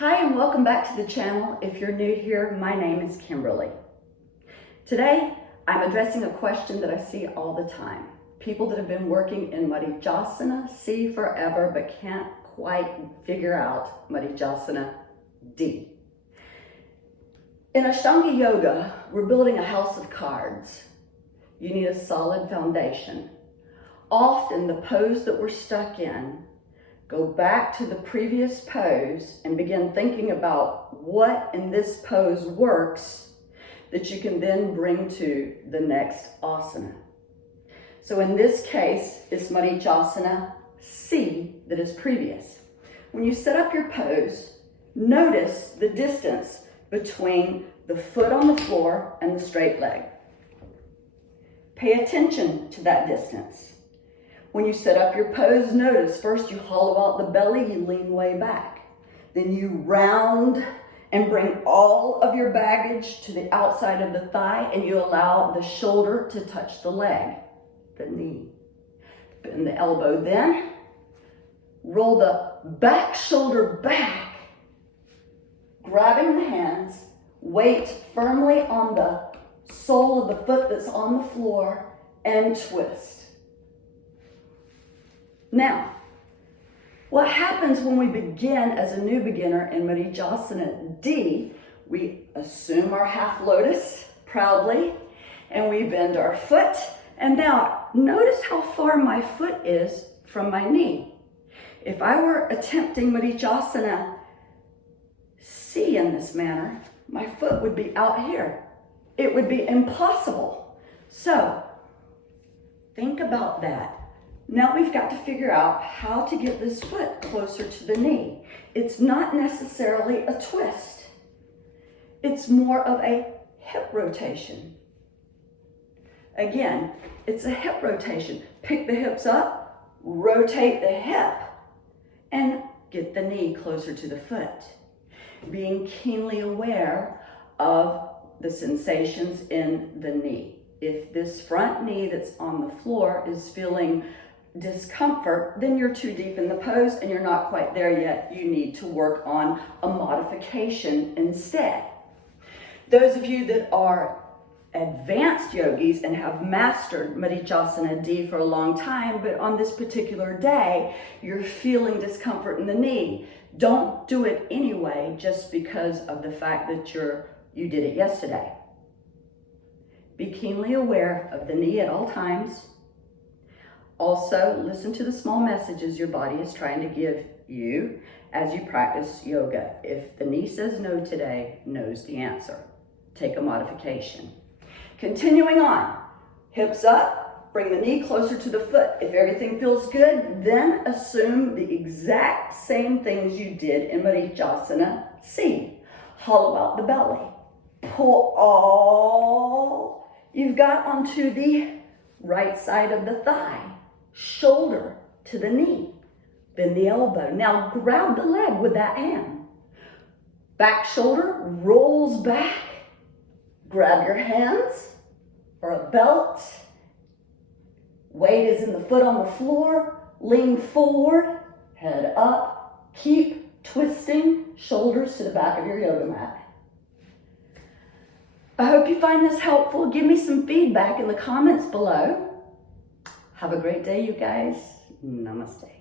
Hi and welcome back to the channel. If you're new here, my name is Kimberly. Today, I'm addressing a question that I see all the time. People that have been working in Marichasana C forever but can't quite figure out Marichasana D. In Ashtanga yoga, we're building a house of cards. You need a solid foundation. Often the pose that we're stuck in, go back to the previous pose and begin thinking about what in this pose works that you can then bring to the next asana. So in this case, it's Marichasana C that is previous. When you set up your pose, notice the distance between the foot on the floor and the straight leg. Pay attention to that distance. When you set up your pose, notice first you hollow out the belly, you lean way back. Then you round and bring all of your baggage to the outside of the thigh and you allow the shoulder to touch the leg, the knee. Bend the elbow then. Roll the back shoulder back, grabbing the hands, weight firmly on the sole of the foot that's on the floor and twist. Now, what happens when we begin as a new beginner in Marichasana D, we assume our half lotus proudly, and we bend our foot. And now, notice how far my foot is from my knee. If I were attempting Marichasana C in this manner, my foot would be out here. It would be impossible. So, think about that. Now we've got to figure out how to get this foot closer to the knee. It's not necessarily a twist. It's more of a hip rotation. Again, it's a hip rotation. Pick the hips up, rotate the hip, and get the knee closer to the foot. Being keenly aware of the sensations in the knee. If this front knee that's on the floor is feeling discomfort, then you're too deep in the pose and you're not quite there yet. You need to work on a modification instead. Those of you that are advanced yogis and have mastered Marichasana D for a long time, but on this particular day, you're feeling discomfort in the knee. Don't do it anyway just because of the fact that you did it yesterday. Be keenly aware of the knee at all times. Also, listen to the small messages your body is trying to give you as you practice yoga. If the knee says no today, no's the answer. Take a modification. Continuing on, hips up, bring the knee closer to the foot. If everything feels good, then assume the exact same things you did in Marichasana C. Hollow out the belly. Pull all you've got onto the right side of the thigh. Shoulder to the knee. Bend the elbow. Now grab the leg with that hand. Back shoulder rolls back. Grab your hands or a belt. Weight is in the foot on the floor. Lean forward. Head up. Keep twisting shoulders to the back of your yoga mat. I hope you find this helpful. Give me some feedback in the comments below. Have a great day, you guys. Namaste.